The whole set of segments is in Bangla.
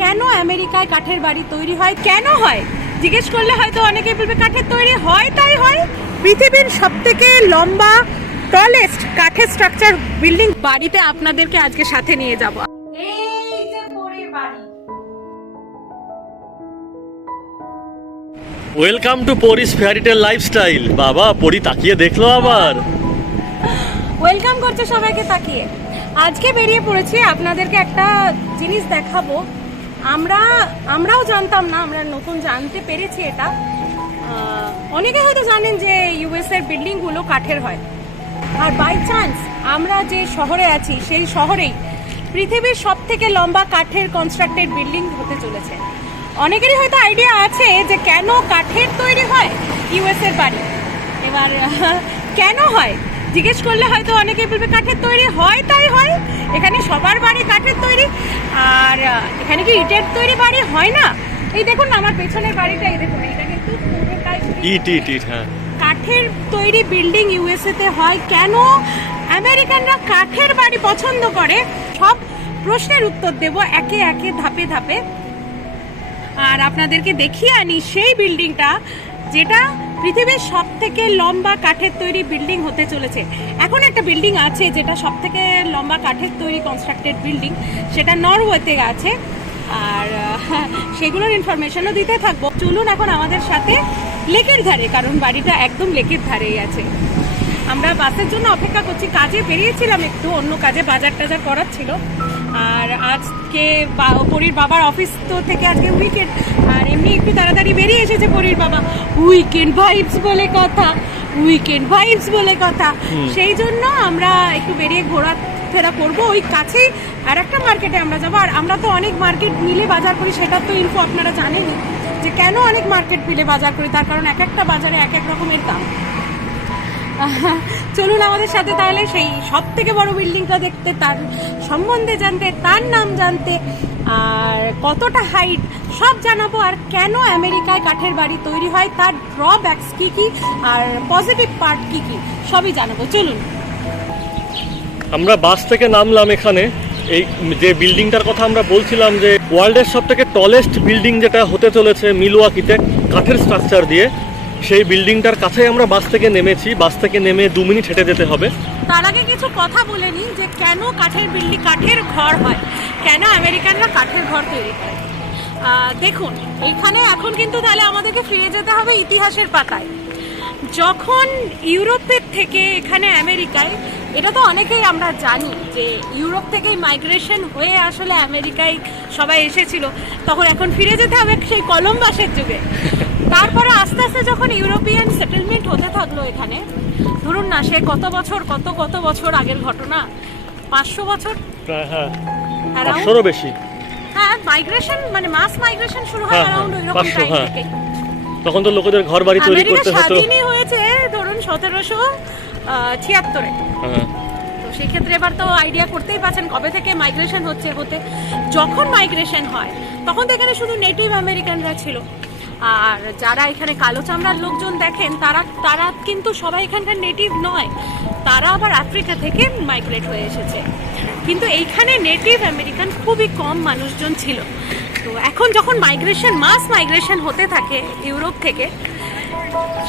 কেন আমেরিকায় কাঠের বাড়ি তৈরি হয়, কেন হয় জিজ্ঞেস করলে হয়তো অনেকে বলবে কাঠের তৈরি হয় তাই হয়। পৃথিবীর সবথেকে লম্বা টলেস্ট কাঠের স্ট্রাকচার বিল্ডিং বাড়িতে আপনাদেরকে আজকে সাথে নিয়ে যাব। এই যে পরীর বাড়ি। Welcome to Pori's fairytale lifestyle. বাবা পরি তাকিয়ে দেখলো আবার। ওয়েলকাম করছে সবাইকে তাকিয়ে। আজকে বেরিয়ে পড়েছি আপনাদেরকে একটা জিনিস দেখাবো। আমরাও জানতাম না, আমরা নতুন জানতে পেরেছি এটা। অনেকে হয়তো জানেন যে ইউএস এর বিল্ডিং গুলো কাঠের হয়, আর বাই চান্স আমরা যে শহরে আছি সেই শহরেই পৃথিবীর সব থেকে লম্বা কাঠের কনস্ট্রাক্টেড বিল্ডিং হতে চলেছে। অনেকেরই হয়তো আইডিয়া আছে যে কেন কাঠের তৈরি হয় ইউএস এর বাড়ি। এবার কেন হয় জিজ্ঞেস করলে হয়তো অনেকে বলবে কাঠের তৈরি হয় তাই হয়। এখানে সবার বাড়ি কাঠের তৈরি, আর এখানে কি ইটের তৈরি বাড়ি হয় না? এই দেখুন না আমার পেছনের বাড়িটা, এই দেখুন এটা কিন্তু পুরোটাই ইট হ্যাঁ, কাঠের তৈরি বিল্ডিং ইউএসএ তে হয়। কেন আমেরিকানরা কাঠের বাড়ি পছন্দ করে, সব প্রশ্নের উত্তর দেব একে একে ধাপে ধাপে। আর আপনাদেরকে দেখিয়ে আনি সেই বিল্ডিংটা যেটা পৃথিবীর সব থেকে লম্বা কাঠের তৈরি বিল্ডিং হতে চলেছে। এখন একটা বিল্ডিং আছে যেটা সব থেকে লম্বা কাঠের তৈরি কনস্ট্রাক্টেড বিল্ডিং, সেটা নরওয়েতে আছে, আর সেগুলোর ইনফরমেশনও দিতে থাকবো। চলুন এখন আমাদের সাথে লেকের ধারে, কারণ বাড়িটা একদম লেকের ধারেই আছে। আমরা বাসের জন্য অপেক্ষা করছি, কাজে বেরিয়েছিলাম একটু, অন্য কাজে বাজার টাজার করার ছিল। আর আজকে পরীর বাবার অফিস তো থেকে আজকে উইকেন্ড, আর এমনি একটু তাড়াতাড়ি বেরিয়ে এসেছে পরীর বাবা। উইকেন্ড ভাইবস বলে কথা, উইকেন্ড ভাইবস বলে কথা। সেই জন্য আমরা একটু বেরিয়ে ঘোরাফেরা করবো। ওই কাছেই আর একটা মার্কেটে আমরা যাবো। আর আমরা তো অনেক মার্কেট মিলে বাজার করি, সেটার তো ইনফো আপনারা জানেনই যে কেন অনেক মার্কেট মিলে বাজার করি, তার কারণ এক একটা বাজারে এক এক রকমের দাম। চলুন আমাদের সাথে তাহলে সেই সব থেকে বড় বিল্ডিংটা দেখতে, তার সম্বন্ধে জানতে, তার নাম জানতে, আর কতটা হাইট সব জানাবো। আর কেন আমেরিকায় কাঠের বাড়ি তৈরি হয়, তার ড্রব্যাকস কি কি আর পজিটিভ পার্ট কি কি সবই জানাবো। চলুন। আমরা বাস থেকে নামলাম এখানে। এই যে বিল্ডিংটার কথা আমরা বলছিলাম যে ওয়ার্ল্ডের সব থেকে টলেস্ট বিল্ডিং যেটা হতে চলেছে মিলওয়াকিতে কাঠের স্ট্রাকচার দিয়ে, সেই বিল্ডিংটার কাছেই আমরা বাস থেকে নেমেছি। বাস থেকে নেমে 2 মিনিট হেঁটে যেতে হবে। তার আগে কিছু কথা বলে নিই যে কেন কাঠের বিল্ডিং, কাঠের ঘর হয়, কেন আমেরিকানরা কাঠের ঘর তৈরি করে। দেখুন এখানে এখন কিন্তু তাহলে আমাদেরকে ফিরে যেতে হবে ইতিহাসের পাতায়। যখন ইউরোপের থেকে এখানে আমেরিকায়, এটা তো অনেকেই আমরা জানি যে ইউরোপ থেকেই মাইগ্রেশন হয়ে আসলে আমেরিকায় সবাই এসেছিল, তখন এখন ফিরে যেতে হবে সেই কলম্বাসের যুগে। তারপরে আস্তে আস্তে যখন ইউরোপিয়ান সেটেলমেন্ট হতে থাকলো এখানে, ধরুন না সে কত বছর আগের ঘটনা, 500 বছর, হ্যাঁ 500-এরও বেশি। হ্যাঁ মাইগ্রেশন মানে মাস মাইগ্রেশন শুরু হয় অ্যারাউন্ড ওই রকম টাইম থেকে। তখন তো লোকেদের ঘর বাড়ি তৈরি করতে হতো। স্বাধীনই হয়েছে ধরুন 1776। তো সেই ক্ষেত্রে এবার তো আইডিয়া করতেই পারছেন কবে থেকে মাইগ্রেশন হতে। যখন মাইগ্রেশন হয় তখন তো এখানে শুধু নেটিভ আমেরিকানরা ছিল, আর যারা এখানে কালো চামড়ার লোকজন দেখেন তারা কিন্তু সবাই এখানকার নেটিভ নয়, তারা আবার আফ্রিকা থেকে মাইগ্রেট হয়ে এসেছে। কিন্তু এইখানে নেটিভ আমেরিকান খুবই কম মানুষজন ছিল। তো এখন যখন মাস মাইগ্রেশন হতে থাকে ইউরোপ থেকে,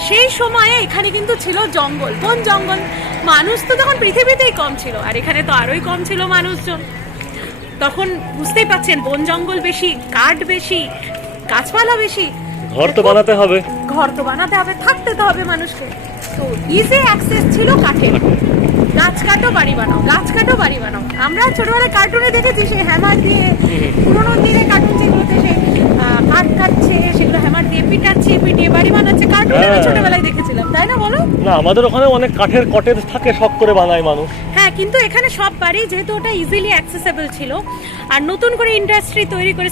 সেই সময়ে এখানে কিন্তু ছিল জঙ্গল, বন জঙ্গল। মানুষ তো তখন পৃথিবীতেই কম ছিল, আর এখানে তো আরোই কম ছিল মানুষজন। তখন বুঝতেই পাচ্ছেন বন জঙ্গল বেশি, কাঠ বেশি, গাছপালা বেশি, ঘর তো বানাতে হবে, থাকতে তো হবে মানুষকে। তো ইজি অ্যাক্সেস ছিল কাঠের। গাছ কাটো বাড়ি বানাও। আমরা ছোটবেলায় কার্টুনে দেখেছি সেই হ্যামার দিয়ে, পুরোনো দিনে কার্টুন যেগুলোতে সে কাঠ কাটছে, সেগুলো হ্যামার দিয়ে পিটিয়ে বাড়ি বানাচ্ছে, কার্টুনে আমি ছোটবেলায় দেখেছিলাম, তাই না বলো? না আমাদের ওখানে অনেক কাঠের কটেজ থাকে, শখ করে বানায় মানুষ। হ্যাঁ, কিন্তু এখানে সব বাড়ি যেহেতু ওটা ইজিলি অ্যাক্সেসেবল ছিল, আর নতুন করে ইন্ডাস্ট্রি তৈরি করে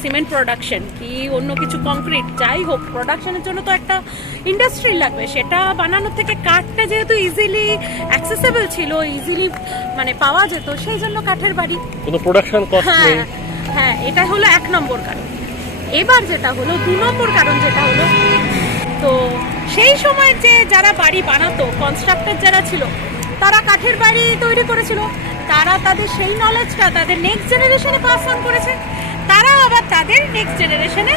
সিমেন্ট প্রোডাকশন কি অন্য কিছু, কংক্রিট যাই হোক, প্রোডাকশনের জন্য তো একটা ইন্ডাস্ট্রি লাগবে। সেটা বানানোর থেকে কাঠটা যেহেতু ইজিলি অ্যাক্সেসেবল ছিল, ইজিলি মানে পাওয়া যেত, সেই জন্য কাঠের বাড়ি, কোনো প্রোডাকশন কস্ট নেই। হ্যাঁ এটা হলো 1 নম্বর কারণ। এবার যেটা হলো 2 নম্বর কারণ, যেটা হলো তো সেই সময় যে যারা বাড়ি বানাতো, কনস্ট্রাক্টর যারা ছিল, তারা কাঠের বাড়ি তৈরি করেছিল, তারা তাদের সেই নলেজটা তাদের নেক্সট জেনারেশনে পাস অন করেছে। তারা তাদের নেক্সট জেনারেশনে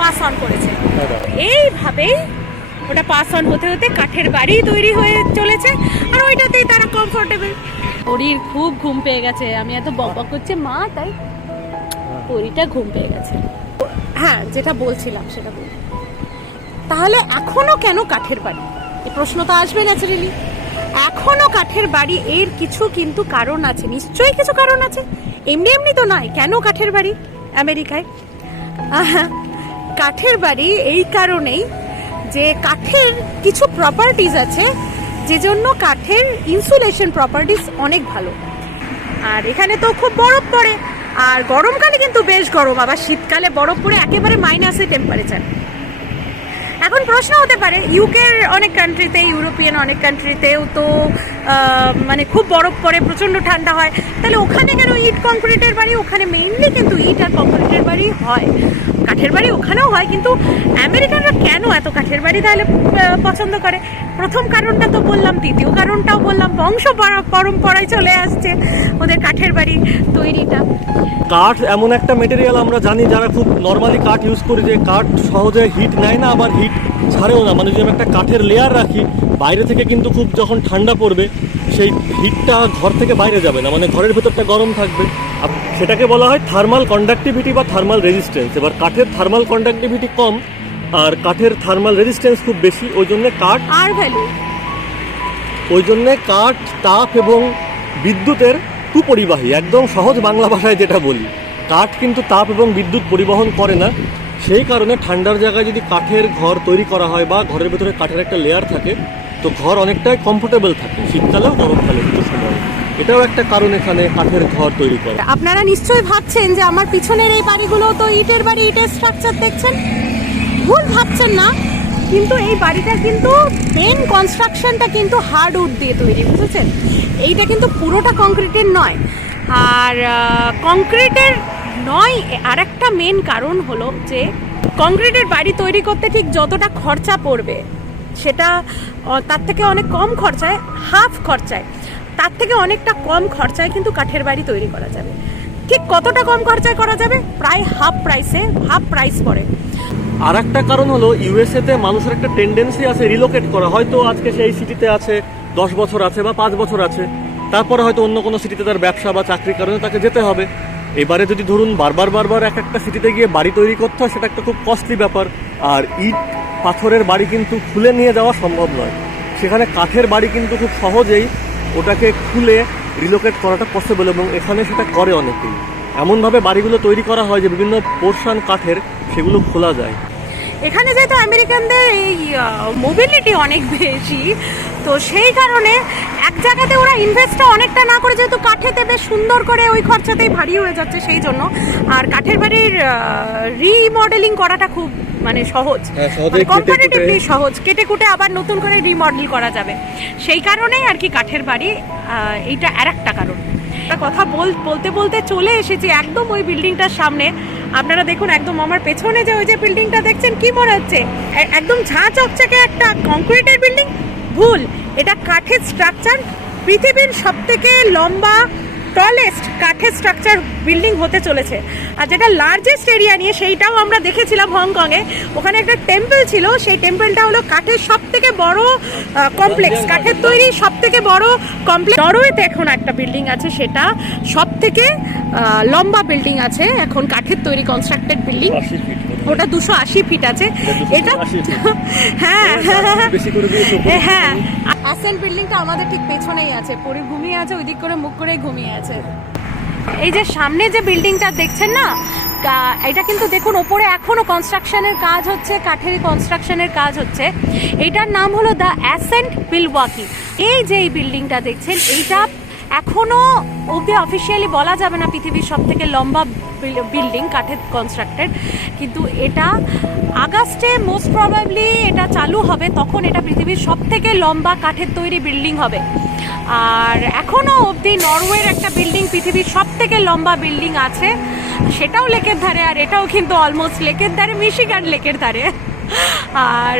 পাস অন করেছে। এইভাবেই ওটা পাস অন হতে হতে কাঠের বাড়ি তৈরি হয়ে চলেছে, আর ওইটাতেই তারা কমফোর্টেবল। পরীর খুব ঘুম পেয়ে গেছে, আমি এত বকবক করছে মা, তাই পরীটা ঘুম পেয়ে গেছে। হ্যাঁ, যেটা বলছিলাম সেটা বলি। তাহলে এখনো কেন কাঠের বাড়ি, এই প্রশ্ন তো আসবে ন্যাচারালি। এখনো কাঠের বাড়ি, এর কিছু কিন্তু কারণ আছে, নিশ্চয়ই কিছু কারণ আছে, এমনি এমনি তো নয়। কেন কাঠের বাড়ি আমেরিকায়? কাঠের বাড়ি এই কারণেই যে কাঠের কিছু প্রপার্টিজ আছে, যে জন্য কাঠের ইনসুলেশন প্রপার্টিজ অনেক ভালো। আর এখানে তো খুব বরফ পড়ে, আর গরমকালে কিন্তু বেশ গরম, আবার শীতকালে বরফ পড়ে একেবারে মাইনাসে টেম্পারেচার। এখন প্রশ্ন হতে পারে, ইউকের অনেক কান্ট্রিতে, ইউরোপিয়ান অনেক কান্ট্রিতেও তো মানে খুব বরফ পড়ে, প্রচণ্ড ঠান্ডা হয়, তাহলে ওখানে কেন ইট কংক্রিটের বাড়ি? ওখানে মেইনলি কিন্তু ইট আর কংক্রিটের বাড়ি হয়, কাঠের বাড়ি ওখানেও হয়, কিন্তু আমেরিকানরা কেন এত কাঠের বাড়ি তাহলে পছন্দ করে? প্রথম কারণটা তো বললাম, দ্বিতীয় কারণটাও বললাম, বংশ পরম্পরায় চলে আসছে ওদের কাঠের বাড়ি তৈরিটা। কাঠ এমন একটা মেটেরিয়াল আমরা জানি, যারা খুব নর্মালি কাঠ ইউজ করি, যে কাঠ সহজে হিট নেয় না, আবার হিট ছাড়েও না। মানে যদি আমি একটা কাঠের লেয়ার রাখি বাইরে থেকে, কিন্তু খুব যখন ঠান্ডা পড়বে সেই হিটটা ঘর থেকে বাইরে যাবে না, মানে ঘরের ভেতরটা গরম থাকবে। সেটাকে বলা হয় থার্মাল কন্ডাক্টিভিটি বা থার্মাল রেজিস্ট্যান্স। এবার কাঠের থার্মাল কন্ডাক্টিভিটি কম আর কাঠের থার্মাল রেজিস্ট্যান্স খুব বেশি, ওই জন্য কাঠ আর ভ্যালু, ওই জন্যে কাঠ তাপ এবং বিদ্যুতের সুপরিবাহী। একদম সহজ বাংলা ভাষায় যেটা বলি, কাঠ কিন্তু তাপ এবং বিদ্যুৎ পরিবহন করে না। সেই কারণে ঠান্ডার জায়গায় যদি কাঠের ঘর তৈরি করা হয় বা ঘরের ভেতরে কাঠের একটা লেয়ার থাকে, তো ঘর অনেকটাই কমফোর্টেবল থাকে, শীতকালেও গরমকালে দুটো সময়। এটাও একটা কারণ এখানে কাঠের ঘর তৈরি করা। আপনারা নিশ্চয়ই ভাবছেন যে আমার পিছনের এই বাড়িগুলো তো ইটের বাড়ি, ইটের স্ট্রাকচার দেখছেন, ভুল ভাবছেন না। কিন্তু এই বাড়িটা কিন্তু মেন কনস্ট্রাকশনটা কিন্তু হার্ডউড দিয়ে তৈরি, বুঝেছেন? এইটা কিন্তু পুরোটা কংক্রিটের নয়। আর কংক্রিটের নয়, আর একটা মেন কারণ হলো যে কংক্রিটের বাড়ি তৈরি করতে ঠিক যতটা খরচা পড়বে, সেটা তার থেকে অনেক কম খরচায়, হাফ খরচায়, তার থেকে অনেকটা কম খরচায় কিন্তু কাঠের বাড়ি তৈরি করা যাবে। ঠিক কতটা কম খরচায় করা যাবে? প্রায় হাফ প্রাইস পড়ে। আর একটা কারণ হলো, ইউএসএতে মানুষের একটা টেন্ডেন্সি আছে রিলোকেট করা। হয়তো আজকে সেই সিটিতে আছে 10 বছর আছে বা 5 বছর আছে, তারপরে হয়তো অন্য কোনো সিটিতে তার ব্যবসা বা চাকরির কারণে তাকে যেতে হবে। এবারে যদি ধরুন বারবার এক একটা সিটিতে গিয়ে বাড়ি তৈরি করতে হয়, সেটা একটা খুব কস্টলি ব্যাপার। আর ইট পাথরের বাড়ি কিন্তু খুলে নিয়ে যাওয়া সম্ভব নয়। সেখানে কাঠের বাড়ি কিন্তু খুব সহজেই ওটাকে খুলে রিলোকেট করাটা পসিবল, এবং এখানে সেটা করে অনেকেই। এমনভাবে বাড়িগুলো তৈরি করা হয় যে বিভিন্ন পোর্শন কাঠের সেগুলো খোলা যায়। এখানে যেহেতু আমেরিকানদের এই মোবিলিটি অনেক বেশি, তো সেই কারণে এক জায়গাতে ওরা ইনভেস্টটা অনেকটা না করে, যেহেতু কাঠেতে বেশ সুন্দর করে ওই খরচাতেই ভারী হয়ে যাচ্ছে, সেই জন্য। আর কাঠের বাড়ির রিমডেলিং করাটা খুব মানে সহজ, কম্পারেটিভলি সহজ, কেটে কুটে আবার নতুন করে রিমডেল করা যাবে। সেই কারণেই আর কি কাঠের বাড়ি, এইটা আর একটা কারণ। কথা বলতে বলতে চলে এসেছি একদম ওই বিল্ডিংটার সামনে। আপনারা দেখুন, একদম আমার পেছনে যে ওই যে বিল্ডিংটা দেখছেন, কি মনে হচ্ছে? একদম ঝাঁ চকচকে একটা কংক্রিটের বিল্ডিং? ভুল, এটা কাঠের স্ট্রাকচার। পৃথিবীর সবথেকে লম্বা টলেস্ট কাঠের স্ট্রাকচার বিল্ডিং হতে চলেছে। আর যেটা লার্জেস্ট এরিয়া নিয়ে, সেইটাও আমরা দেখেছিলাম হংকংয়ে। ওখানে একটা টেম্পল ছিল, সেই টেম্পলটা হলো কাঠের সবথেকে বড় কমপ্লেক্স, কাঠের তৈরি সবথেকে বড় কমপ্লেক্স। নরওয়েতে এখন একটা বিল্ডিং আছে, সেটা সবথেকে লম্বা বিল্ডিং আছে এখন, কাঠের তৈরি কনস্ট্রাক্টেড বিল্ডিং। ওটা 280 ফিট আছে। এটা হ্যাঁ হ্যাঁ, অ্যাসেন্ট বিল্ডিংটা আমাদের ঠিক পেছনেই আছে, পরে ঘুমিয়ে আছে, ওই দিক করে মুখ করে ঘুমিয়ে আছে। এই যে সামনে যে বিল্ডিংটা দেখছেন না, এটা কিন্তু দেখুন ওপরে এখনো কনস্ট্রাকশনের কাজ হচ্ছে, কাঠেরই কনস্ট্রাকশনের কাজ হচ্ছে। এইটার নাম হলো দ্য অ্যাসেন্ট মিলওয়াকি। এই যে এই বিল্ডিংটা দেখছেন, এইটা এখনো অবধি অফিসিয়ালি বলা যাবে না পৃথিবীর সব থেকে লম্বা বিল্ডিং কাঠের কনস্ট্রাক্টেড, কিন্তু এটা আগস্টে মোস্ট প্রবাবলি এটা চালু হবে, তখন এটা পৃথিবীর সব থেকে লম্বা কাঠের তৈরি বিল্ডিং হবে। আর এখনো অবধি নরওয়ের একটা বিল্ডিং পৃথিবীর সব থেকে লম্বা বিল্ডিং আছে, সেটাও লেকের ধারে, আর এটাও কিন্তু অলমোস্ট লেকের ধারে, মিশিগান লেকের ধারে। আর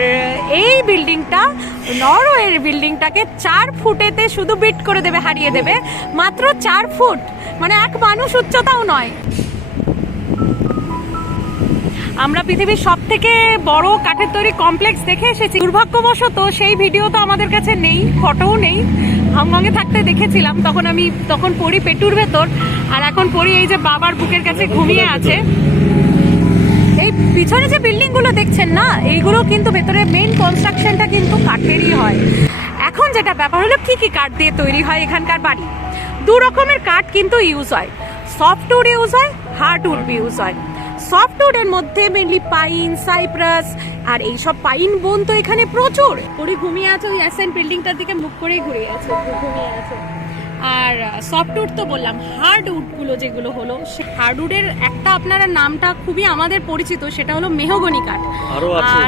এই বিল্ডিংটা, নরওয়ের বিল্ডিংটাকে 4 ফুটেতে শুধু বিট করে দেবে, হারিয়ে দেবে। মাত্র 4 ফুট, মানে এক মানুষ উচ্চতাও নয়। আমরা পৃথিবীর সব থেকে বড় কাঠের তৈরি কমপ্লেক্স দেখে এসেছি। দুর্ভাগ্যবশত সেই ভিডিও তো আমাদের কাছে নেই, ফটোও নেই। হংকংয়ে থাকতে দেখেছিলাম, তখন পড়ি পেটুর ভেতর, আর এখন পড়ি এই যে বাবার বুকের কাছে ঘুমিয়ে আছে। এই পিছনে যে বিল্ডিং গুলো দেখছেন না, এইগুলো কিন্তু ভেতরে মেইন কনস্ট্রাকশনটা কিন্তু কাঠেরই হয়। এখন যেটা ব্যাপার হলো কি কি কাঠ দিয়ে তৈরি হয় এখানকার বাড়ি। দু রকমের কাঠ কিন্তু ইউজ হয়, সফটউড ইউজ হয়, হার্ডউড ইউজ হয়। সফটউডের মধ্যে মেনলি পাইন, সাইপ্রাস, আর এইসব পাইন বন তো এখানে প্রচুর। ওরে ঘুমিয়ে আছে, ওই অ্যাসেন্ট বিল্ডিংটার দিকে মুখ করেই ঘুরিয়ে আছে, ঘুমিয়ে আছে। আর সফটউড তো বললাম, হার্ডউড গুলো যেগুলো হলো, হার্ডউডের একটা আপনারা নামটা খুবই আমাদের পরিচিত, সেটা হলো মেহগনি কাঠ। আরো আছে,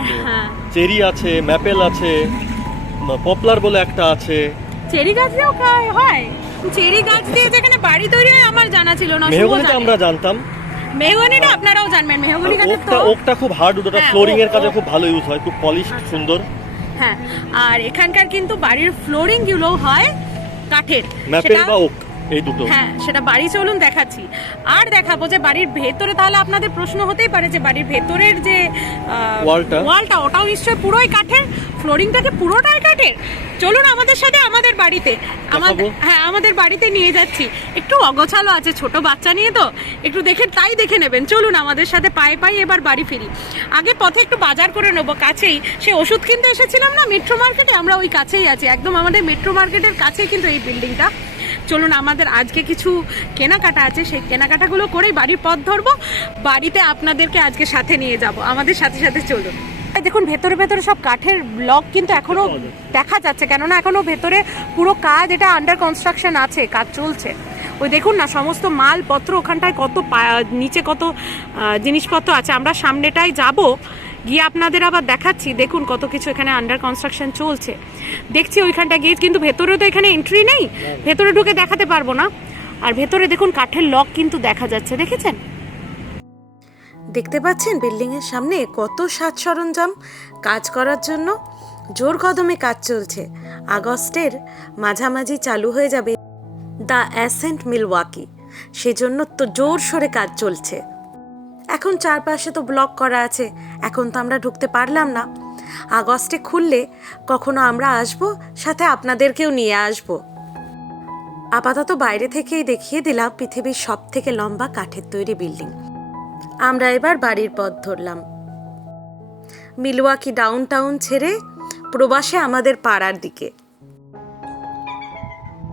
চেরি আছে, ম্যাপেল আছে, পপলার বলে একটা আছে। চেরি গাছ দিয়েও হয়? চেরি গাছ দিয়ে যেখানে বাড়ি তৈরি হয় আমার জানা ছিল না। মেহগনিটা আমরা জানতাম, মেহগনিটা আপনারাও জানবেন। মেহগনি কাঠের তো ওকটা খুব হার্ডউড, ওটা ফ্লোরিং এর কাজে খুব ভালো ইউজ হয়, খুব পলিশড, সুন্দর। হ্যাঁ, আর এখানকার কিন্তু বাড়ির ফ্লোরিং গুলো হয় কাঠের, ম্যাপেল বা ওক, এই দুটো। হ্যাঁ, সেটা বাড়ি চলুন দেখাচ্ছি। আর দেখাবো যে বাড়ির ভেতরে, তাহলে আপনাদের প্রশ্ন হতেই পারে যে বাড়ির ভেতরের যে ওয়ালটা ওটাও নিশ্চয়ই পুরোই কাঠের, ফ্লোরিংটা কি পুরোটাই কাঠের? চলুন আমাদের সাথে আমাদের বাড়িতে, আমাদের বাড়িতে নিয়ে যাচ্ছি। একটু অগোছালো আছে, ছোট বাচ্চা নিয়ে তো একটু দেখে নেবেন। চলুন আমাদের সাথে পায়ে পায়ে এবার বাড়ি ফিরি। আগে পথে একটু বাজার করে নেবো, কাছেই। সে ওষুধ কিনতে এসেছিলাম না মেট্রো মার্কেটে, আমরা ওই কাছেই আছি, একদম আমাদের মেট্রো মার্কেটের কাছেই কিন্তু এই বিল্ডিংটা। চলুন, আমাদের আজকে কিছু কেনাকাটা আছে, সেই কেনাকাটাগুলো করেই বাড়ির পথ ধরবো। বাড়িতে আপনাদেরকে আজকে সাথে নিয়ে যাব, আমাদের সাথে সাথে চলুন। দেখুন ভেতরে সব কাঠের ব্লক কিন্তু এখনো দেখা যাচ্ছে, কেননা এখনো ভেতরে পুরো কাজ, এটা আন্ডার কনস্ট্রাকশন আছে, কাজ চলছে। ওই দেখুন না, সমস্ত মালপত্র ওখানটায় কত নিচে কত জিনিসপত্র আছে। আমরা সামনেটায় যাব, গিয়ে আপনাদের আবার দেখাচ্ছি। দেখুন কত কিছু এখানে আন্ডার কনস্ট্রাকশন চলছে। দেখছি ওইখানটা গিয়ে, কিন্তু ভেতরে তো এখানে এন্ট্রি নেই, ভেতরে ঢুকে দেখাতে পারবো না। আর ভেতরে দেখুন কাঠের লক কিন্তু দেখা যাচ্ছে, দেখেছেন? দেখতে পাচ্ছেন বিল্ডিং এর সামনে কত সাজ সরঞ্জাম কাজ করার জন্য জোর কদমে কাজ চলছে। আগস্টের মাঝামাঝি চালু হয়ে যাবে দ্য অ্যাসেন্ট মিলওয়াকি, সেজন্য তো জোর সোরে কাজ চলছে। এখন চারপাশে তো ব্লক করা আছে, এখন তো আমরা ঢুকতে পারলাম না। আগস্টে খুললে কখনো আমরা আসবো, সাথে আপনাদেরকেও নিয়ে আসবো। আপাতত বাইরে থেকেই দেখিয়ে দিলাম পৃথিবীর সব থেকে লম্বা কাঠের তৈরি বিল্ডিং। আমরা এবার বাড়ির পথ ধরলাম, মিলওয়াকি ডাউনটাউন ছেড়ে প্রবাসে আমাদের পাড়ার দিকে।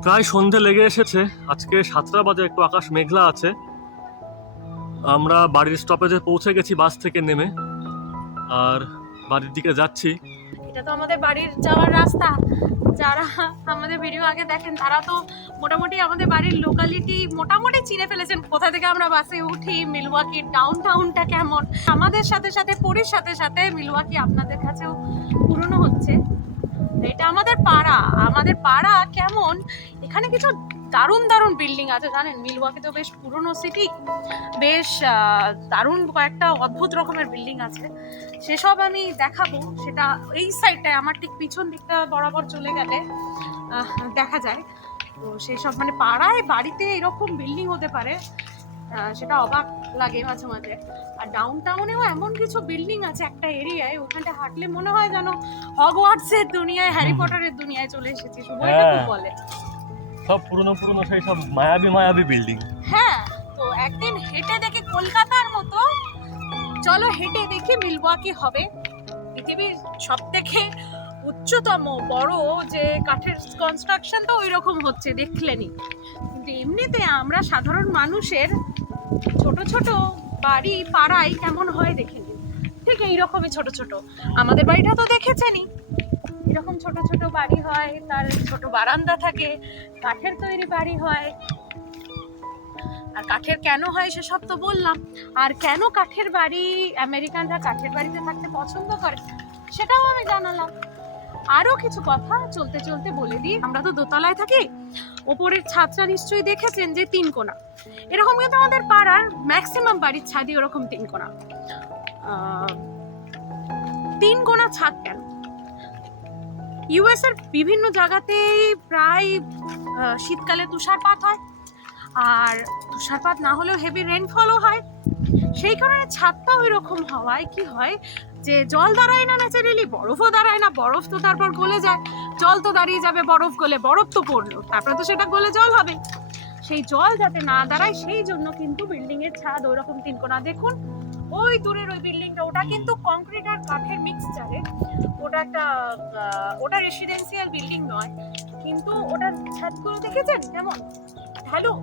প্রায় সন্ধে লেগে এসেছে, আজকে 7টা বাজে, একটু আকাশ মেঘলা আছে। আমরা বাড়ির স্টপেজে পৌঁছে গেছি বাস থেকে নেমে, আর বাড়ির দিকে যাচ্ছি। এটা তো আমাদের বাড়ির যাওয়ার রাস্তা। যারা আমাদের ভিডিও আগে দেখেন তারা তো মোটামুটি আমাদের বাড়ির লোকালিটি মোটামুটি চিনে ফেলেছেন, কোথা থেকে আমরা বাসে উঠি, মিলওয়াকির ডাউনটাউনটা কেমন। আমাদের সাথে সাথে পরির সাথে সাথে মিলওয়াকি আপনাদের কাছেও পুরনো হচ্ছে। এটা আমাদের পাড়া কেমন, এখানে কিছু দারুণ দারুণ বিল্ডিং আছে জানেন। মিলওয়াকি তো বেশ পুরনো সিটি, বেশ দারুণ কয়েকটা অদ্ভুত রকমের বিল্ডিং আছে, সেসব আমি দেখাবো। সেটা এই সাইডটায় আমার ঠিক পিছন দিকটা বরাবর চলে গেলে দেখা যায়। তো সেই সব মানে পাড়ায় বাড়িতে এরকম বিল্ডিং হতে পারে, সেটা অবাক লাগে মাঝে মাঝে। আর ডাউনটাউনেও এমন কিছু বিল্ডিং আছে একটা এরিয়ায়, ওখানটা হাঁটলে মনে হয় যেন হগওয়ার্টসের দুনিয়ায়, হ্যারি পটারের দুনিয়ায় চলে এসেছি। শুভটা খুব বলে সব পুরনো সেই সব মায়াবী বিল্ডিং। হ্যাঁ, তো একদিন হেঁটে দেখি কলকাতার মতো, চলো হেঁটে দেখি মিলওয়াকি হবে পৃথিবীর সব থেকে উচ্চতম বড় যে কাঠের কনস্ট্রাকশন, তো ওই রকম হচ্ছে দেখলেনি। কিন্তু এমনিতে আমরা সাধারণ মানুষের ছোট ছোট বাড়ি পাড়ায় কেমন হয় দেখিনি, ঠিক এইরকমই ছোট ছোট। আমাদের বাড়িটা তো দেখেছেনই, এরকম ছোট ছোট বাড়ি হয়, তার ছোট বারান্দা থাকে, কাঠের তৈরি বাড়ি হয়। আর কাঠের কেন হয় সেসব তো বললাম। আর কেন কাঠের বাড়ি, আমেরিকানরা কাঠের বাড়িতে থাকতে পছন্দ করে সেটাও আমি জানালাম। আরো কিছু কথা চলতে চলতে বলে দিই। আমরা তো দোতলায় থাকি, ওপরের ছাদটা নিশ্চয়ই দেখেছেন যে 3 কোণা। এরকম কিন্তু আমাদের পাড়ার ম্যাক্সিমাম বাড়ির ছাদই ওরকম 3 কোণা। 3 কোণা ছাদ কেন? ইউএস এর বিভিন্ন জায়গাতেই প্রায় শীতকালে তুষারপাত হয়, আর তুষারপাত না হলেও হেভি রেনফলও হয়। সেই কারণে ছাদটা ওই রকম হওয়ায় কি হয় যে জল দাঁড়ায় না ন্যাচারালি, বরফও দাঁড়ায় না। বরফ তো তারপর গলে যায়, জল তো দাঁড়িয়ে যাবে, বরফ গলে বরফ তো পড়লো, তারপরে তো সেটা গলে জল হবে। সেই জল যাতে না দাঁড়ায় সেই জন্য কিন্তু বিল্ডিং এর ছাদ ওই রকম তিনকোনা। দেখুন ওই দূরের ওই বিল্ডিংটা, ওটা কিন্তু কংক্রিট আর কাঠের মিক্সচারে। ওটা একটা ওটা রেসিডেন্সিয়াল বিল্ডিং নয়, কিন্তু ওটার ছাদগুলো দেখেছেন কেমন ঢালু।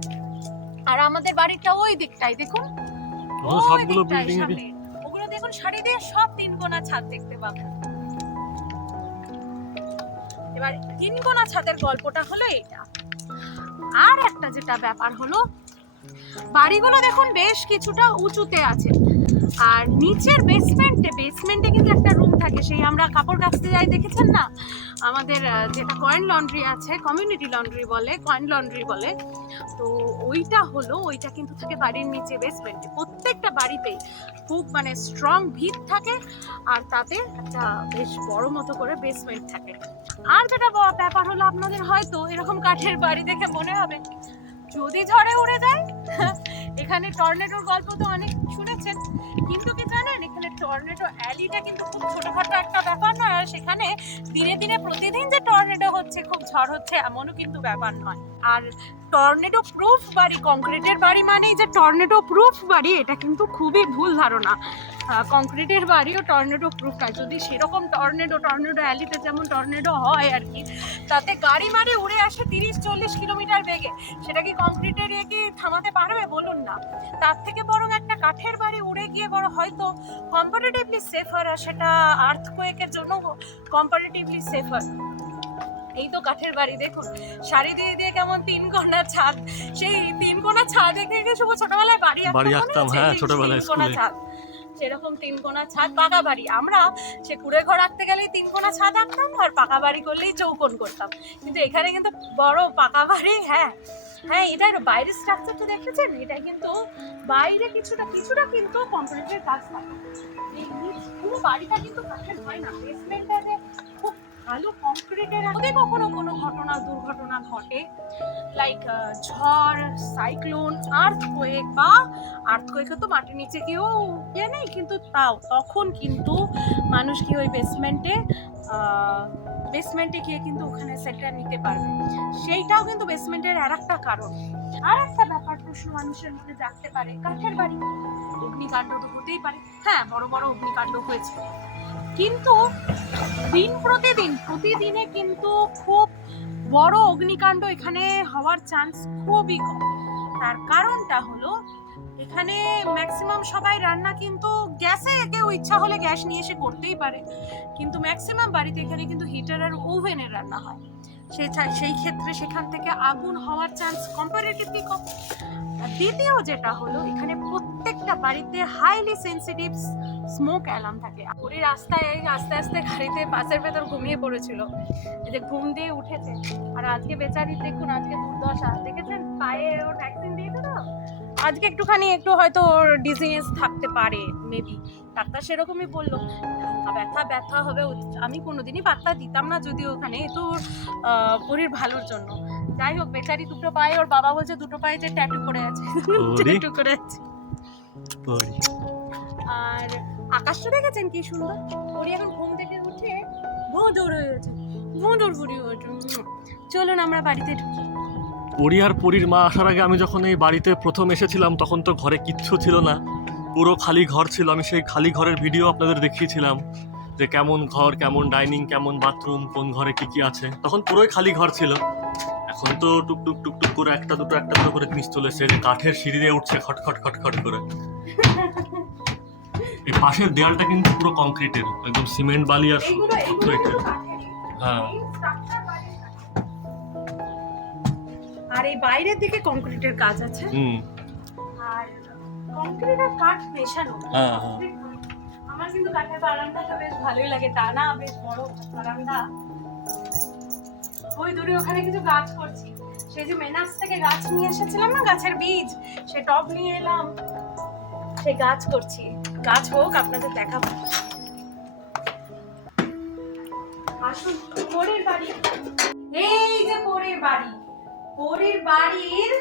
আর আমাদের বাড়িটা ওই দিকটাই দেখুন, ওই সবগুলো দিকটায় বিল্ডিং সামনে ওগুলো দেখুন সারি দিয়ে সব তিনকোনা ছাদ দেখতে পাবেন। এবার তিনকোনা ছাদের গল্পটা হলো এটা। আর একটা যেটা ব্যাপার হলো, বাড়িগুলো দেখুন বেশ কিছুটা উঁচুতে আছে, আর নিচের বেসমেন্টে কিন্তু একটা রুম থাকে। সেই আমরা কাপড় কাচতে যাই দেখেছেন না, আমাদের যেটা কয়েন লন্ড্রি আছে, কমিউনিটি লন্ড্রি বলে, কয়েন লন্ড্রি বলে, তো ওইটা কিন্তু থাকে বাড়ির নিচে বেসমেন্টে। প্রত্যেকটা বাড়িতেই খুব মানে স্ট্রং ভিত থাকে, আর তাতে একটা বেশ বড় মতো করে বেসমেন্ট থাকে। আর যেটা ব্যাপার হলো, আপনাদের হয়তো এরকম কাঠের বাড়ি দেখে মনে হবে যদি ঝড়ে উড়ে যায়। এখানে টর্নেডোর গল্প তো অনেক শুনেছেন, কিন্তু কি জানেন এখানে টর্নেডো অ্যালিটা কিন্তু খুব ছোটখাটো একটা ব্যাপার নয়। আর সেখানে দিনে দিনে প্রতিদিন যে টর্নেডো হচ্ছে, খুব ঝড় হচ্ছে, এমনও কিন্তু ব্যাপার নয়। আর টর্নেডো প্রুফ বাড়ি, কংক্রিটের বাড়ি মানেই যে টর্নেডো প্রুফ বাড়ি, এটা কিন্তু খুবই ভুল ধারণা। কংক্রিটের বাড়িও টর্নেডো প্রুফ হয়। যদি সেরকম টর্নেডো অ্যালিতে যেমন টর্নেডো হয় আর কি, তাতে গাড়ি মারি উড়ে আসে 30-40 কিলোমিটার বেগে, সেটা কি কংক্রিটের কি থামাতে পারবে বলুন না? তার থেকে বরং একটা কাঠের বাড়ি উড়ে গিয়ে বড় হয়তো কম্পারেটিভলি সেফার, আর সেটা আর্থকোয়েকের জন্য কম্পারেটিভলি সেফার। এই তো কাঠের বাড়ি দেখুন সারি দিয়ে দিয়ে কেমন তিনকোনা ছাদ। সেই তিনকোনা ছাদ দেখে শুভ ছোটবেলায় বাড়ি আঁকতাম, হ্যাঁ ছোটবেলায় স্কুলে। সেরকম তিনকোনা ছাদ, পাকা বাড়ি। আমরা সে কুড়ে ঘর আঁকতে গেলেই তিনকোনা ছাদ আঁকতাম, আর পাকা বাড়ি করলেই চৌকোন করতাম। কিন্তু এখানে কিন্তু বড় পাকা বাড়ি। হ্যাঁ, এটার বাইরের স্ট্রাকচারটা দেখেছেন, এটা কিন্তু বাইরে কিছুটা কিন্তু কংক্রিটের কাজ থাকে। এই পুরো বাড়িটা কিন্তু কাঠের হয় না, বেসমেন্টটা যে খুব ভালো কংক্রিটের। যদি কখনো কোনো দুর্ঘটনা ঘটে, লাইক ঝড়, সাইক্লোন, আর্থকোয়েকে তো মাটির নিচে কেউ নেই, কিন্তু তখন কিন্তু মানুষ কি ওই বেসমেন্টে গিয়ে কিন্তু ওখানে সেটটা নিতে পারবে। সেইটাও কিন্তু বেসমেন্টের আর একটা কারণ। আর একটা ব্যাপার প্রশ্ন মানুষের মধ্যে জাগতে পারে, কাঠের বাড়ি অগ্নিকাণ্ড তো হতেই পারে। হ্যাঁ, বড় বড় অগ্নিকাণ্ড হয়েছে, কিন্তু প্রতিদিনে কিন্তু খুব বড় অগ্নিকাণ্ড এখানে হওয়ার চান্স খুবই কম। তার কারণটা হলো, এখানে ম্যাক্সিমাম সবাই রান্না কিন্তু গ্যাসে, কেউ ইচ্ছা হলে গ্যাস নিয়ে এসে করতেই পারে, কিন্তু ম্যাক্সিমাম বাড়িতে এখানে কিন্তু হিটার আর ওভেনের রান্না হয়। সেই ক্ষেত্রে সেখান থেকে আগুন হওয়ার চান্স কম্পারেটিভলি কম। দ্বিতীয় যেটা হলো, এখানে প্রত্যেকটা বাড়িতে হাইলি সেন্সিটিভ স্মোক অ্যালার্ম থাকে। ওই রাস্তায় আস্তে আস্তে গাড়িতে বাসের ভেতর ঘুমিয়ে পড়েছিল, এই যে ঘুম দিয়ে উঠেছে। আর আজকে বেচারি দেখুন, আজকে দুর্দশা দেখেছেন, পায়ে ওর ভ্যাকসিন দিয়েছে তো আজকে একটু হয়তো ওর ডিজিনেস থাকতে পারে, মেবি। ডাক্তার সেরকমই বললো, ব্যথা হবে। আমি কোনোদিনই পাত্তা দিতাম না, যদি ওখানে তো শরীর ভালোর জন্য। যাই হোক, বেচারি দুটো পায়ে, ওর বাবা বলছে দুটো পায়ে যে ট্যাটু করে আছে। আর আকাশটা দেখেছেন কি সুন্দর। ওরি এখন ঘুম থেকে উঠে ভোঁদর হয়ে গেছে, ভোঁদর ফুরি হয়েছে। চলুন আমরা বাড়িতে ঢুকি। পরি আর পরির মা আসার আগে আমি যখন এই বাড়িতে প্রথম এসেছিলাম, তখন তো ঘরে কিচ্ছু ছিল না, পুরো খালি ঘর ছিল। আমি সেই খালি ঘরের ভিডিও আপনাদের দেখিয়েছিলাম, যে কেমন ঘর, কেমন ডাইনিং, কেমন বাথরুম, কোন ঘরে কি আছে। তখন পুরোই খালি ঘর ছিল। এখন তো টুকটুক করে একটা দুটো করে জিনিস চলে এসেছে, যে কাঠের সিঁড়ি দিয়ে উঠছে খটখট করে। এই পাশের দেয়ালটা কিন্তু পুরো কংক্রিটের, একদম সিমেন্ট বালি আর কংক্রিটের। হ্যাঁ, আর এই বাইরের দিকে কংক্রিটের কাজ আছে, আর কংক্রিট আর কাঠ মেশানো। আমার কিন্তু কাঠের বারান্দাটা বেশ ভালোই লাগে, টানা বেশ বড় বারান্দা। ওই দূরে ওখানে কিছু গাছ করছি, সেই যে মেনাস থেকে গাছ নিয়ে এসেছিলাম না, গাছের বীজ, সে টব নিয়ে এলাম, সে গাছ করছি। গাছ হোক, আপনাদের দেখাবো। আসুন, পরের বাড়ি। এই যে পরের বাড়ির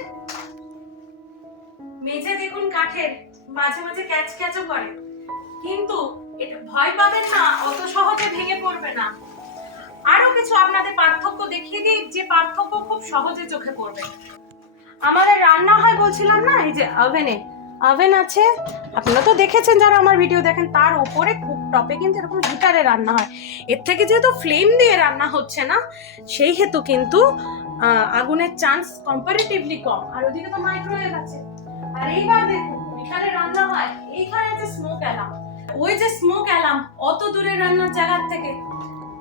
মেঝে দেখুন কাঠের, মাঝে মাঝে ক্যাচ ক্যাচও করে, কিন্তু এটা ভয় পাবেন না, অত সহজে ভেঙে পড়বে না। আরো কিছু আপনাদের পার্থক্য দেখিয়ে দিই, যে পার্থক্য খুব সহজে চোখে পড়বে। আমাদের রান্না হয় বলছিলাম না, এই যে ওভেন আছে, আপনারা তো দেখেছেন যারা আমার ভিডিও দেখেন, তার উপরে কুকটপে কিন্তু এরকম হিটারে রান্না হয়। এর থেকে যেহেতু ফ্লেম দিয়ে রান্না হচ্ছে না, সেই হেতু কিন্তু আগুনের চান্স কম্পারেটিভলি কম। আর ওদিকে তো মাইক্রোওয়েভ আছে। আর এইবার দেখুন এখানে রান্না হয়, এইখানে আছে স্মোক অ্যালার্ম। ওই যে স্মোক অ্যালার্ম অত দূরে রান্নার জায়গার থেকে,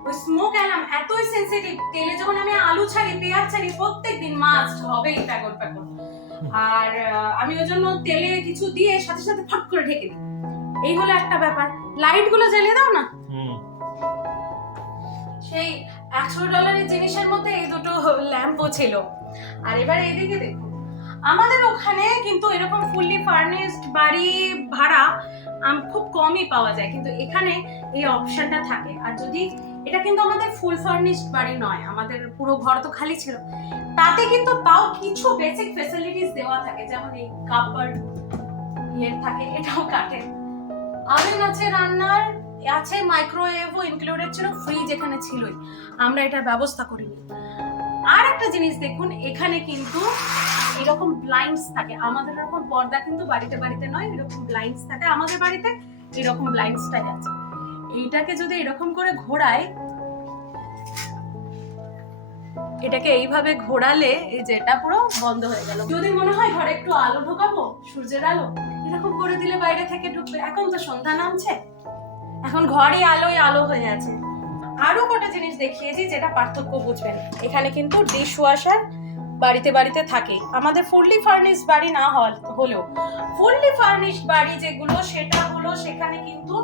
ওই স্মোক অ্যালার্ম এতই সেনসিটিভ, তেলে যখন আমি আলু ছাড়ি, পেঁয়াজ ছাড়ি, প্রত্যেকদিন মাস্ট হবেই প্যাকট প্যাকট। আর আমি ওই জন্য তেলে কিছু দিয়ে সাথে সাথে ফট করে ঢেকে দিই। এই হলো একটা ব্যাপার। লাইট গুলো জ্বালিয়ে দাও না। সেই $100 জিনিসের মধ্যে এই দুটো ল্যাম্পও ছিল। আর এবার এদিকে দেখুন, আমাদের ওখানে কিন্তু এরকম ফুললি ফার্নিশড বাড়ি ভাড়া খুব কমই পাওয়া যায়, কিন্তু এখানে এই অপশনটা থাকে। আর যদি এটা কিন্তু আমাদের ফুল ফার্নিশড বাড়ি নয়, আমাদের পুরো ঘর তো খালি ছিল, তাতে কিন্তু তাও কিছু বেসিক ফ্যাসিলিটিস দেওয়া থাকে, যেমন এই কাপড় ইয়ের থাকে, এটাও কাঠের। ওভেন আছে রান্নার, আছে মাইক্রোওয়েভও ইনক্লুডেড ছিল, ফ্রিজ এখানে ছিলই, আমরা এটার ব্যবস্থা করিনি। আর একটা জিনিস দেখুন, এখানে কিন্তু এরকম ব্লাইন্ডস থাকে। আমাদের এরকম পর্দা কিন্তু বাড়িতে বাড়িতে নয়, এরকম ব্লাইন্ডস থাকে। আমাদের বাড়িতে এরকম ব্লাইন্ডসটাই আছে। এইটাকে যদি এরকম করে ঘোরায়, এটাকে এইভাবে ঘোরালে এই যে এটা পুরো বন্ধ হয়ে গেল। যদি মনে হয় ঘরে একটু আলো ঢোকাবো, সূর্যের আলো, এরকম করে দিলে বাইরে থেকে ঢুকবে। এখন তো সন্ধ্যা নামছে, এখন ঘরে আলোয় আলো হয়ে আছে। আরো কটা জিনিস দেখিয়েছি যেটা পার্থক্য বুঝবেন। এখানে কিন্তু ডিশ ওয়াশার বাড়িতে বাড়িতে থাকে। আমাদের ফুললি ফার্নিশড বাড়ি না হলেও ফুললি ফার্নিশড বাড়ি যেগুলো, সেটা হলো সেখানে কিন্তু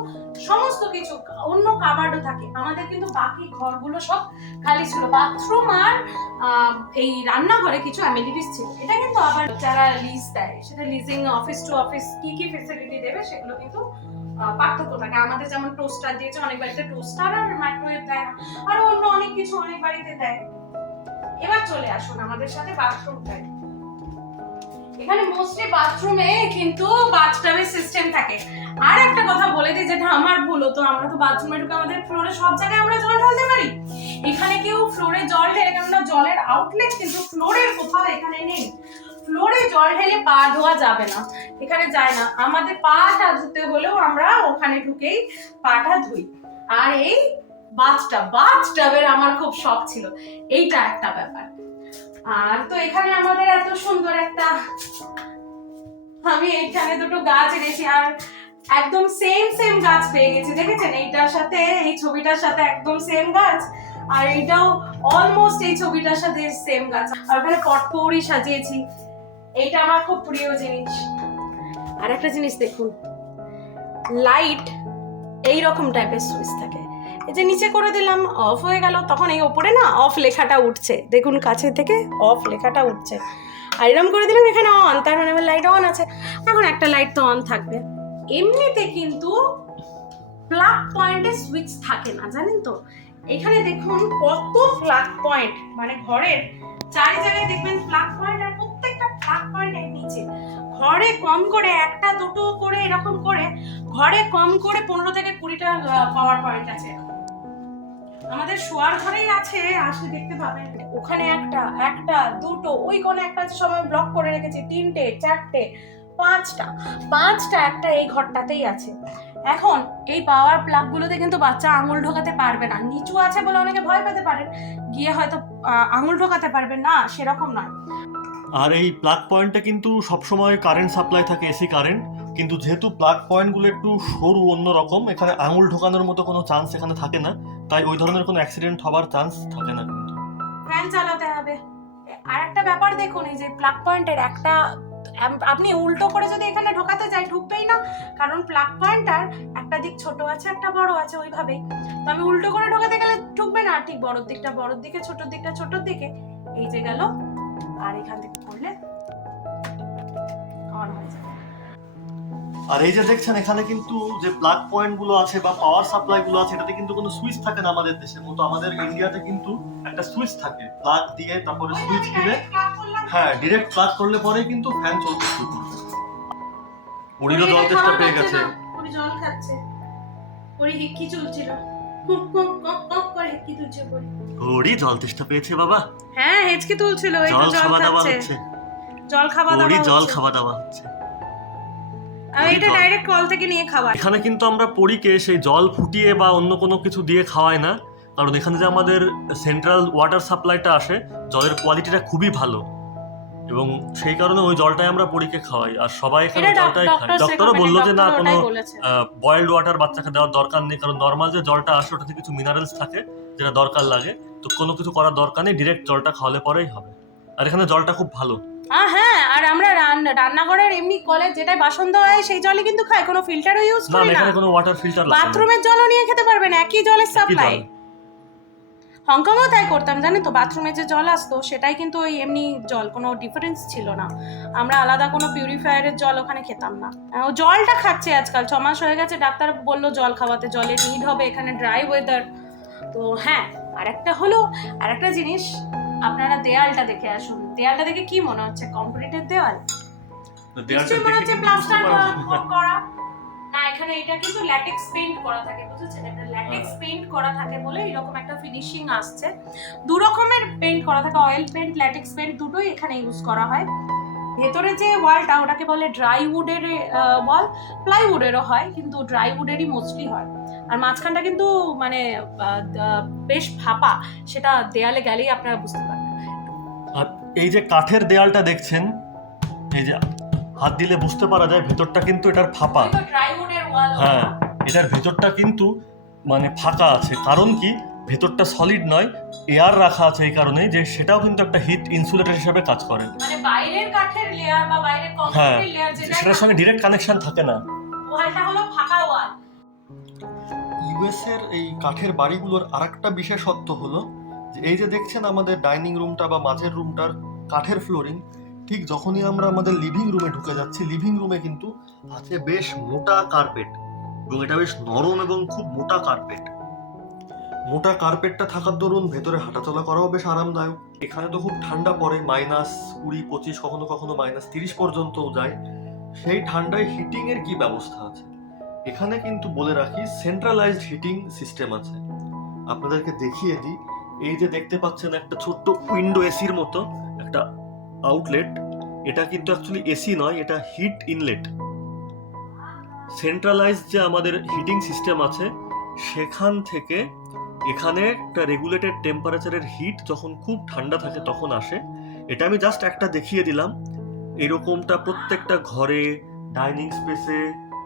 সমস্ত কিছু, অন্য কাবার্ডও থাকে। আমাদের কিন্তু বাকি ঘরগুলো সব খালি ছিল, বাথরুম আর এই রান্নাঘরে কিছু অ্যামেনিটিস ছিল। এটা কিন্তু আবার যারা লিজ দেয়, সেটা লিজিং অফিস টু অফিস কি কি ফেসিলিটি দেবে সেগুলো কিন্তু পার্থক্য থাকে। আমাদের যেমন টোস্টার দিয়েছে, অনেক বাড়িতে টোস্টার আর মাইক্রোওয়েভ দেয় না, আর অন্য অনেক কিছু অনেক বাড়িতে দেয়। এবার চলে আসুন আমাদের সাথে বাথরুমটায়। এখানে মোস্টলি বাথরুমে কিন্তু বাথটাবের সিস্টেম থাকে। আর একটা কথা বলে দিই, যেটা আমার ভুল হতো, আমরা তো বাথরুমে ঢুকে আমাদের ফ্লোরে সব জায়গায় আমরা জল ঢালতে পারি। এখানে কেউ ফ্লোরে জল ঢেলে, কেননা জলের আউটলেট কিন্তু ফ্লোরের কোথাও এখানে নেই। ফ্লোরে জল ঢেলে পা ধোয়া যাবে না, এখানে যায় না। আমাদের পাটা ধুতে হলেও আমরা ওখানে ঢুকেই পাটা ধুই। আর এই বাথটাবের আমার খুব শখ ছিল, এইটা একটা ব্যাপার। আর তো এখানে আমাদের এত সুন্দর একটা, আমি এখানে দুটো গাছ এনেছি, আর একদম সেম গাছ পেয়ে গেছি। দেখেছেন এইটার সাথে, এই ছবিটার সাথে একদম সেম গাছ, আর এটাও অলমোস্ট এই ছবিটার সাথে সেম গাছ। আর ওখানে পটপৌরি সাজিয়েছি, এইটা আমার খুব প্রিয় জিনিস। আর একটা জিনিস দেখুন, লাইট এই রকম টাইপের সুইচ থাকে। এই যে নিচে করে দিলাম, অফ হয়ে গেল, তখন এই ওপরে না অফ লেখাটা উঠছে, দেখুন কাছে থেকে অফ লেখাটা উঠছে। আর এরকম করে দিলাম, এখানে অন, তার মানে আমার লাইট অন আছে। এখন একটা লাইট তো অন থাকবে। এমনিতে কিন্তু প্লাগ পয়েন্টে সুইচ থাকে না, জানেন তো। এখানে দেখুন কত প্লাগ পয়েন্ট, মানে ঘরের চারি জায়গায় দেখবেন প্লাগ পয়েন্ট, আর প্রত্যেকটা প্লাগ পয়েন্টের নিচে ঘরে কম করে একটা দুটো করে এরকম করে, ঘরে কম করে 15 থেকে 20টা পাওয়ার পয়েন্ট আছে। আমাদের শোয়ার ঘরেই আছে, আসলে দেখতে পাবেন। ওখানে একটা দুটো, ওই কোণে একটা আছে, সবাই ব্লক করে রেখেছি, 3টে 4টে 5টা একটা এই ঘরটাতেই আছে। এখন এই পাওয়ার প্লাগ গুলোতে কিন্তু বাচ্চা আঙুল ঢোকাতে পারবে না। নিচু আছে বলে অনেকে ভয় পেতে পারেন, গিয়ে হয়তো আঙুল ঢোকাতে পারবে না, সেরকম নয়। আর এই প্লাগ পয়েন্টে কিন্তু সবসময় কারেন্ট সাপ্লাই থাকে, এসি কারেন্ট। কিন্তু যেহেতু প্লাগ পয়েন্টগুলো একটু সরু অন্যরকম, এখানে আঙুল ঢোকানোর মতো কোনো চান্স এখানে থাকে না, তাই ওই ধরনের কোনো অ্যাক্সিডেন্ট হবার চান্স থাকে না। কিন্তু ফ্যান চালাতে হবে। আর একটা ব্যাপার দেখুন, এই যে প্লাগ পয়েন্টের একটা, আপনি উল্টো করে যদি এখানে ঢোকাতে যাই ঢুকবেই না, কারণ প্লাগ পয়েন্টটার একটা দিক ছোট আছে, একটা বড় আছে, ওইভাবেই। তো আমি উল্টো করে ঢোকাতে গেলে ঢুকবে না, ঠিক বড়র দিকটা বড়র দিকে, ছোটর দিকটা ছোটর দিকে, এই যে গেল। আর এখান থেকে করলে অন হয়ে যাবে। আর এই যে দেখছেন এখানে কিন্তু যে প্লাগ পয়েন্ট গুলো আছে বা পাওয়ার সাপ্লাই গুলো আছে, এটাতে কিন্তু কোনো সুইচ থাকে না আমাদের দেশের মতো। আমাদের ইন্ডিয়াতে কিন্তু একটা সুইচ থাকে, প্লাগ দিয়ে তারপরে সুইচ দিলে, হ্যাঁ, ডিরেক্ট প্লাগ করলে পরেই কিন্তু ফ্যান চলতে শুরু করবে। পরিরও জল তেষ্টা পেয়ে গেছে। পরি জল খাচ্ছে, পরি হিক্কি চলছিল, কুক কুক কক কক করে হিক্কি তুলছে পরি। পরি জল তেষ্টা পেয়েছে বাবা। হ্যাঁ হেঁচকি তুলছিল, এই তো জল খাচ্ছে, জল খাওয়া দাওয়া হচ্ছে, জল খাওয়া দাওয়া হচ্ছে। আর এটা ডাইরেক্ট কল থেকে নিয়ে খাওয়া। এখানে কিন্তু আমরা পরীকে সেই জল ফুটিয়ে বা অন্য কোনো কিছু দিয়ে খাওয়াই না, কারণ এখানে যে আমাদের সেন্ট্রাল ওয়াটার সাপ্লাইটা আসে, জলের কোয়ালিটিটা খুবই ভালো, এবং সেই কারণে ওই জলটাই আমরা পরীকে খাওয়াই। আর সবাই এখানে জলটাই খায়। ডক্টরও বললো যে না, কোনো বয়েলড ওয়াটার বাচ্চাকে দেওয়ার দরকার নেই, কারণ নর্মাল যে জলটা আসে ওটাতে কিছু মিনারেলস থাকে যেটা দরকার লাগে, তো কোনো কিছু করার দরকার নেই, ডিরেক্ট জলটা খাওয়ালে পরেই হবে। আর এখানে জলটা খুব ভালো। হ্যাঁ, আর আমরা রান্নাঘরের এমনি কলে যেটা বাসন ধোয়া হয় সেই জলই কিন্তু খাই, কোনো ফিল্টারও ইউজ করি না। এখানে কোনো ওয়াটার ফিল্টার লাগে না। বাথরুমের জলও নিয়ে খেতে পারবেন, একই জলের সাপ্লাই। হংকংও তাই করতাম, জানি তো, বাথরুমে যে জল আসতো সেটাই কিন্তু ওই এমনি জল, কোনো ডিফারেন্স ছিল না। আমরা আলাদা কোনো পিউরিফায়ারের জল ওখানে খেতাম না। ও জলটা খাচ্ছে আজকাল, 6 মাস হয়ে গেছে, ডাক্তার বললো জল খাওয়াতে, জলের নিড হবে, এখানে ড্রাই ওয়েদার। তো হ্যাঁ, আর একটা জিনিস, আপনারা দেয়ালটা দেখে আসুন। দেয়ালটা দেখে কি মনে হচ্ছে? কংক্রিটের দেওয়াল? নিশ্চয়ই মনে হচ্ছে প্লাস্টার করা না, এখানে এটা কিন্তু ল্যাটেক্স পেইন্ট করা থাকে, বুঝেছেন? এটা ল্যাটেক্স পেইন্ট করা থাকে বলে এরকম একটা ফিনিশিং আসছে। দু রকমের পেইন্ট করা থাকে, অয়েল পেইন্ট, ল্যাটেক্স পেইন্ট, দুটোই এখানে ইউজ করা হয়। ভেতরে যে ওয়ালটা, ওটাকে বলে ড্রাই উডের ওয়াল, প্লাইউডেরও হয়, কিন্তু ড্রাই উডেরই মোস্টলি হয়। আর মাঝখানটা কিন্তু মানে বেশ ফাঁপা, সেটা দেয়ালে গেলেই আপনারা বুঝতে পারবেন। আর এই যে কাঠের দেয়ালটা দেখছেন, এই যে হাত দিলে বুঝতে পারা যায় ভেতরটা কিন্তু এটার ফাঁপা। হ্যাঁ, এটার ভেতরটা কিন্তু মানে ফাঁকা আছে, কারণ কি ভেতরটা সলিড নয়, এয়ার রাখা আছে, এই কারণে যে সেটাও কিন্তু একটা হিট ইনসুলেটর হিসেবে কাজ করে। মানে বাইরের কাঠের লেয়ার বা বাইরের কংক্রিটের লেয়ার যেটা, সেটার সঙ্গে ডাইরেক্ট কানেকশন থাকে না, ওয়ালটা হলো ফাঁকা ওয়াল। ইউএস এর এই কাঠের বাড়িগুলোর আরেকটা বিশেষত্ব হলো যে এই যে দেখছেন আমাদের ডাইনিং রুমটা বা মাঝের রুমটার কাঠের ফ্লোরিং, ঠিক যখনই আমরা আমাদের লিভিং রুমে ঢুকে যাচ্ছি, লিভিং রুমে কিন্তু আছে বেশ মোটা কার্পেট, এবং এটা বেশ নরম এবং খুব মোটা কার্পেট। মোটা কার্পেটটা থাকার দরুন ভেতরে হাঁটাচলা করাও বেশ আরামদায়ক। এখানে তো খুব ঠান্ডা পড়ে, -20-25, কখনো কখনো -30 পর্যন্তও যায়। সেই ঠান্ডায় হিটিং এর কি ব্যবস্থা আছে? এখানে কিন্তু বলে রাখি, সেন্ট্রালাইজড হিটিং সিস্টেম আছে। আপনাদেরকে দেখিয়ে দিই, এই যে দেখতে পাচ্ছেন একটা ছোট্ট উইন্ডো এসির মতো একটা আউটলেট, এটা কিন্তু অ্যাকচুয়ালি এসি নয়, এটা হিট ইনলেট। সেন্ট্রালাইজড যে আমাদের হিটিং সিস্টেম আছে, সেখান থেকে এখানে একটা রেগুলেটেড টেম্পারেচারের হিট যখন খুব ঠান্ডা থাকে তখন আসে। এটা আমি জাস্ট একটা দেখিয়ে দিলাম। এরকমটা প্রত্যেকটা ঘরে, ডাইনিং স্পেসে,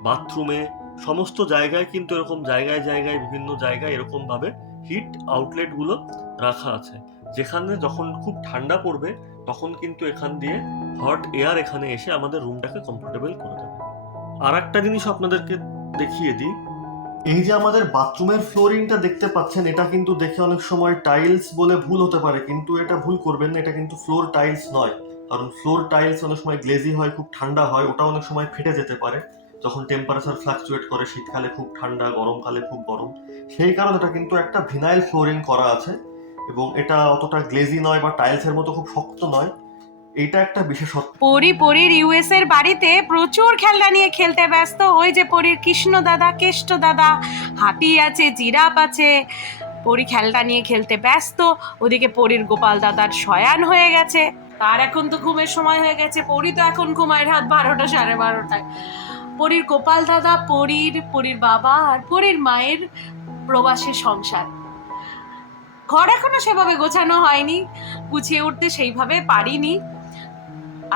বাথরুমে, সমস্ত জায়গায় কিন্তু এরকম জায়গায় জায়গায় বিভিন্ন জায়গায় এরকম ভাবে হিট আউটলেট গুলো রাখা আছে, যেখানে যখন খুব ঠান্ডা পড়বে তখন কিন্তু এখান দিয়ে হট এয়ার এখানে এসে আমাদের রুমটাকে কমফোর্টেবল করে দেবে। আর একটা জিনিস আপনাদেরকে দেখিয়ে দিই, এই যে আমাদের বাথরুমের ফ্লোরিংটা দেখতে পাচ্ছেন, এটা কিন্তু দেখে অনেক সময় টাইলস বলে ভুল হতে পারে, কিন্তু এটা ভুল করবেন না, এটা কিন্তু ফ্লোর টাইলস নয়। কারণ ফ্লোর টাইলস অনেক সময় গ্লেজি হয়, খুব ঠান্ডা হয়, ওটা অনেক সময় ফেটে যেতে পারে যখন টেম্পারেচার ফ্লাকচুয়েট করে, শীতকালে খুব ঠান্ডা, গরমকালে খুব গরম। সেই কারণে এটা কিন্তু একটা ভিনাইল ফ্লোরিং করা আছে, এবং এটা অতটা গ্লেজি নয় বা টাইলসের মতো খুব শক্ত নয়। এইটা একটা বিশেষত্ব। পরীর ইউএস এর বাড়িতে প্রচুর খেলনা নিয়ে খেলতে ব্যস্ত। ওই যে পরীর কৃষ্ণ দাদা, কেষ্ট দাদা, হাতি আছে, জিরাফ আছে, পরী খেলনা নিয়ে খেলতে ব্যস্ত। ওদিকে পরীর গোপাল দাদার শয়ান হয়ে গেছে, তার এখন তো ঘুমের সময় হয়ে গেছে। পরী তো এখন ঘুমায় রাত 12টা 12:30টায়। পরীর গোপাল দাদা, পরীর বাবা আর পরীর মায়ের প্রবাসী সংসার। ঘর এখনো সেভাবে গোছানো হয়নি, গুছিয়ে উঠতে সেইভাবে পারিনি।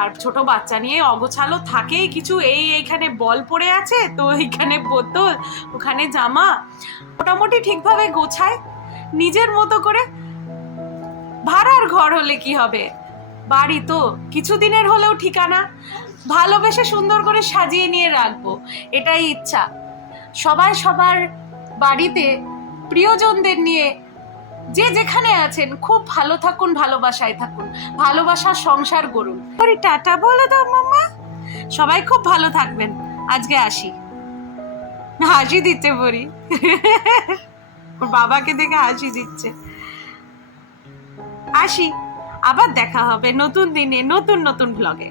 আর ছোট বাচ্চা নিয়ে অগোছালো থাকেই কিছু। এইখানে বল পড়ে আছে, তো এইখানে বোতল, ওখানে জামা, মোটামুটি ঠিকভাবে গোছায় নিজের মতো করে। ভাড়ার ঘর হলে কি হবে, বাড়ি তো কিছুদিনের হলেও ঠিকানা, ভালোবেসে সুন্দর করে সাজিয়ে নিয়ে রাখবো, এটাই ইচ্ছা। সবাই সবার বাড়িতে প্রিয়জনদের নিয়ে যে যেখানে আছেন খুব ভালো থাকুন, ভালোবাসায় থাকুন, ভালোবাসার সংসার গড়ুন। পরি টাটা বলে দাও মাম্মা, সবাই খুব ভালো থাকবেন। আজকে আসি। হাসি দিচ্ছে পরি, বাবাকে দেখে হাসি দিচ্ছে। আসি, আবার দেখা হবে নতুন দিনে, নতুন নতুন ব্লগে।